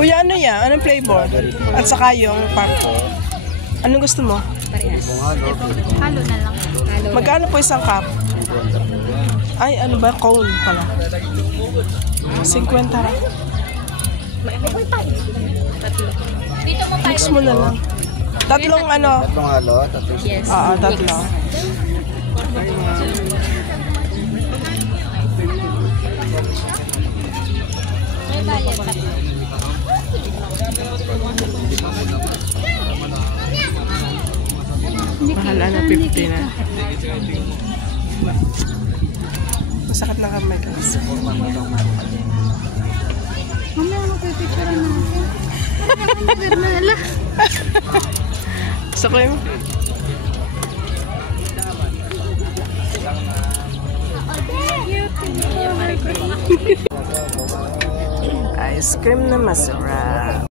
Kuya, ano yan? Anong flavor? At saka yung park. Anong gusto mo? Parehas. Halo na lang. Magkano po isang cup? Ay, ano ba? Cone pala. 50 lang. Mix mo na lang. Tatlong ano? Tatlong halo? Yes. Tatlo. May bayad pa. Mahal na 50 na. Masakit na kamay guys. Mamaya magpipicture natin. Nagdala. Gusto ko yung... Ice cream na masarap.